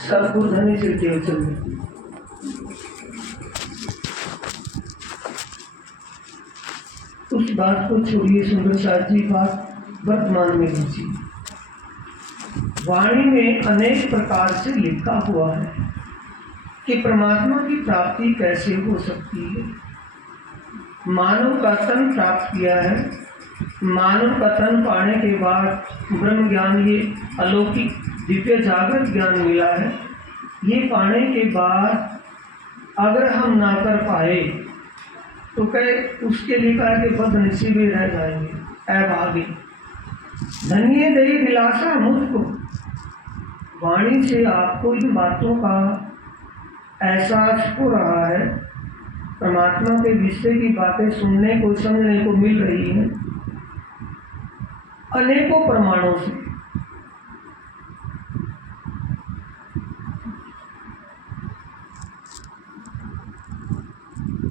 सद्गुरुधनी से देवचंद। उस बात को छोड़िए, सुंदर साथ जी बात वर्तमान में लीजिए। वाणी में अनेक प्रकार से लिखा हुआ है कि परमात्मा की प्राप्ति कैसे हो सकती है। मानव का तन प्राप्त किया है, मानव का तन पाने के बाद ब्रह्म ज्ञान, ये अलौकिक दिव्य जागृत ज्ञान मिला है। ये पाने के बाद अगर हम ना कर पाए तो कहे उसके लिए कहा कि बदनसीबे रह जाएंगे, अभागे। धन्य दई दिलासा मुझको। वाणी से आपको इन बातों का एहसास हो रहा है, परमात्मा के विषय की बातें सुनने को समझने को मिल रही हैं अनेकों प्रमाणों से।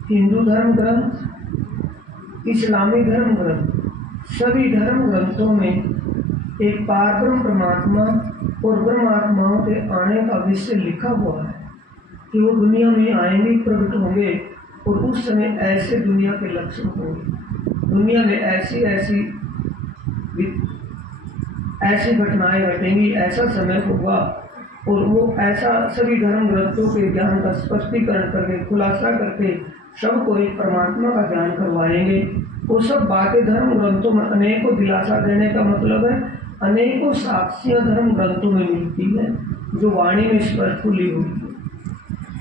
हिंदू धर्म ग्रंथ, इस्लामी धर्म ग्रंथ, सभी धर्म ग्रंथों में एक पारब्रह्म परमात्मा और ब्रह्मात्माओं के आने का विषय लिखा हुआ है कि वो दुनिया में आएंगे, प्रकट होंगे और उस समय ऐसे दुनिया के लक्षण होंगे, दुनिया में ऐसी ऐसी घटनाएं घटेंगी, ऐसा समय होगा। और वो ऐसा सभी धर्म ग्रंथों के ज्ञान का स्पष्टीकरण करके, खुलासा करके सबको एक परमात्मा का ज्ञान करवाएंगे। वो सब बातें धर्म ग्रंथों में अनेकों दिलासा देने का मतलब है अनेकों साक्षियां धर्म ग्रंथों में मिलती है जो वाणी में स्पष्ट खुली हुई है।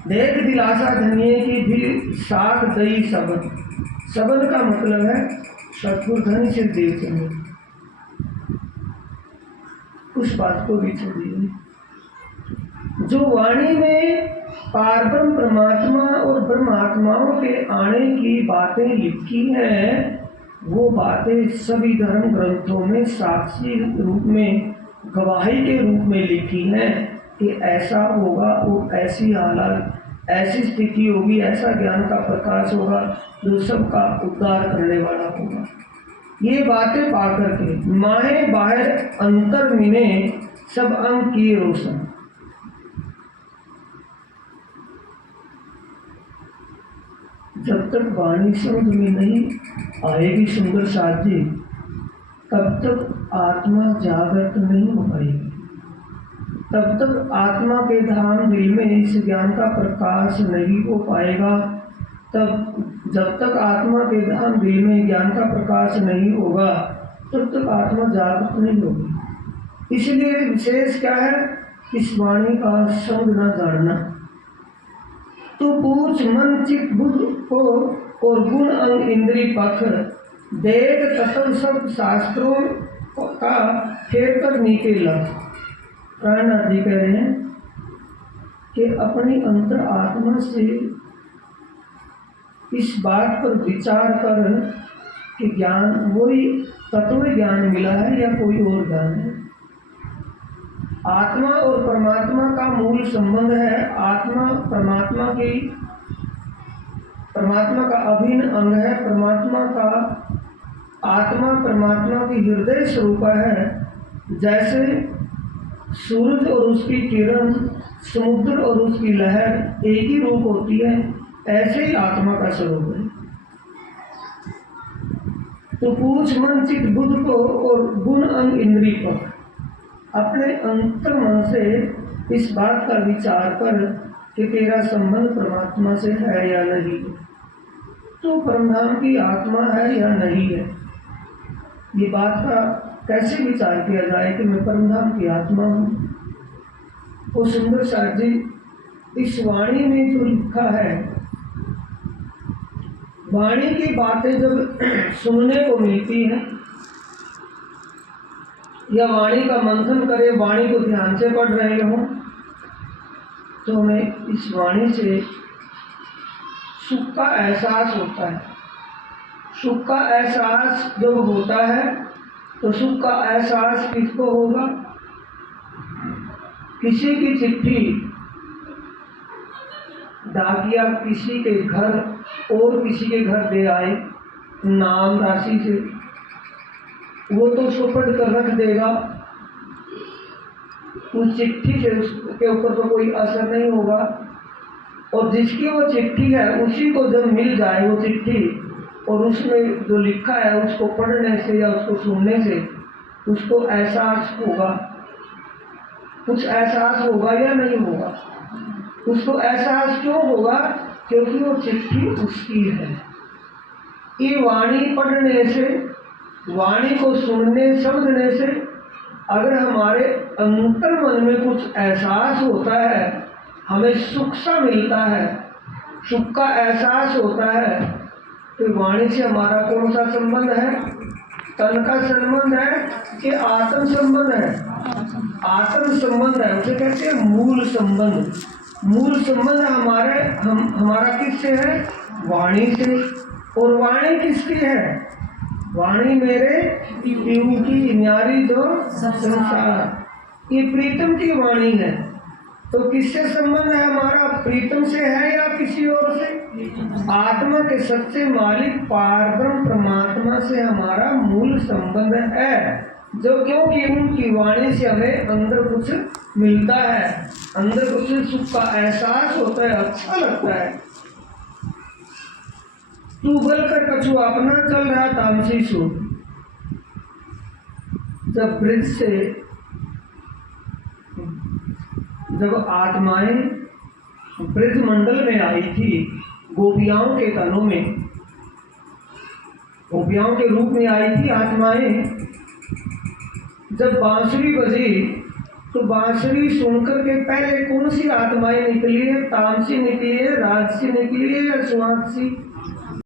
देख दिलासा धनिये की भी साख दई सबद। सबद का मतलब है सद्गुरुधनी से देवचंद। उस बात को भी छोड़िए, जो वाणी में पारब्रह्म परमात्मा और ब्रह्मात्माओं के आने की बातें लिखी हैं, वो बातें सभी धर्म ग्रंथों में साक्षी रूप में, गवाही के रूप में लिखी हैं कि ऐसा होगा और ऐसी हालत, ऐसी स्थिति होगी, ऐसा ज्ञान का प्रकाश होगा जो सबका उद्धार करने वाला होगा। ये बातें पाकर के माहे बाहर अंतर मिने सब अंग किए रोशन। जब तक वाणी समझ में नहीं आएगी सुंदर साथ जी, तब तक आत्मा जागृत नहीं हो पाएगी, तब तक आत्मा के धाम दिल में इस ज्ञान का प्रकाश नहीं हो पाएगा। तब जब तक आत्मा के धाम दिल में ज्ञान का प्रकाश नहीं होगा तब तक आत्मा जागृत नहीं होगी। इसलिए विशेष क्या है, इस वाणी का संग न जानना। तो पूछ मन चित बुद्ध को और गुण अंग इंद्री पख, देख तत्व सब शास्त्रों का फेर कर नीचे लग। प्राणनाथ जी कह रहे हैं कि अपनी अंतर आत्मा से इस बात पर विचार कर कि ज्ञान वही तत्व ज्ञान मिला है या कोई और ज्ञान है। आत्मा और परमात्मा का मूल संबंध है। आत्मा परमात्मा का अभिन्न अंग है। आत्मा परमात्मा की हृदय स्वरूप है। जैसे सूरज और उसकी किरण, समुद्र और उसकी लहर एक ही रूप होती है, ऐसे ही आत्मा का स्वरूप है। तो पूछ मन चित बुद्ध को और गुण अंग इंद्री पर, अपने अंतर मन से इस बात का विचार कर कि तेरा संबंध परमात्मा से है या नहीं, तो परमधाम की आत्मा है या नहीं है। ये बात का कैसे विचार किया जाए कि मैं परमधाम की आत्मा हूँ। वो सुंदर साथ जी, इस वाणी में जो लिखा है, वाणी की बातें जब सुनने को मिलती है या वाणी का मंथन करे, वाणी को ध्यान से पढ़ रहे हो, तो हमें इस वाणी से सुख का एहसास होता है। सुख का एहसास जब होता है तो सुख का एहसास किसको होगा? किसी की चिट्ठी डाकिया किसी के घर और किसी के घर दे आए नाम राशि से, वो तो उसको पढ़ कर रख देगा, उस चिट्ठी से उसके ऊपर तो कोई असर नहीं होगा। और जिसकी वो चिट्ठी है उसी को जब मिल जाए वो चिट्ठी और उसमें जो लिखा है उसको पढ़ने से या उसको सुनने से उसको एहसास होगा, कुछ एहसास होगा या नहीं होगा? उसको एहसास क्यों होगा? क्योंकि वो चिट्ठी उसकी है। ये वाणी पढ़ने से, वाणी को सुनने समझने से अगर हमारे अंतर मन में कुछ एहसास होता है, हमें सुख सा मिलता है, सुख का एहसास होता है, तो वाणी से हमारा कौन सा संबंध है? तन का संबंध है कि आत्म संबंध है? आत्म संबंध है, उसे कहते हैं मूल संबंध। मूल संबंध हमारा किससे है? वाणी से। और वाणी किसकी है? वाणी मेरे पीऊ की न्यारी जो संसार, ये प्रीतम की वाणी है। तो किससे संबंध है हमारा? प्रीतम से है या किसी और से? आत्मा के सच्चे मालिक पारब्रह्म परमात्मा से हमारा मूल संबंध है। जो क्योंकि उनकी वाणी से हमें अंदर कुछ मिलता है, अंदर कुछ सुख का एहसास होता है, अच्छा लगता है। तू बल कर कछु अपना चल रहा तामसी सो। जब आत्माएं ब्रज मंडल में आई थी, गोपियाओं के तनों में, गोपियाओं के रूप में आई थी आत्माएं, जब बांसुरी बजी तो बांसुरी सुनकर के पहले कौन सी आत्माएं निकली है? तामसी निकली है, राजसी निकली है या स्वादसी?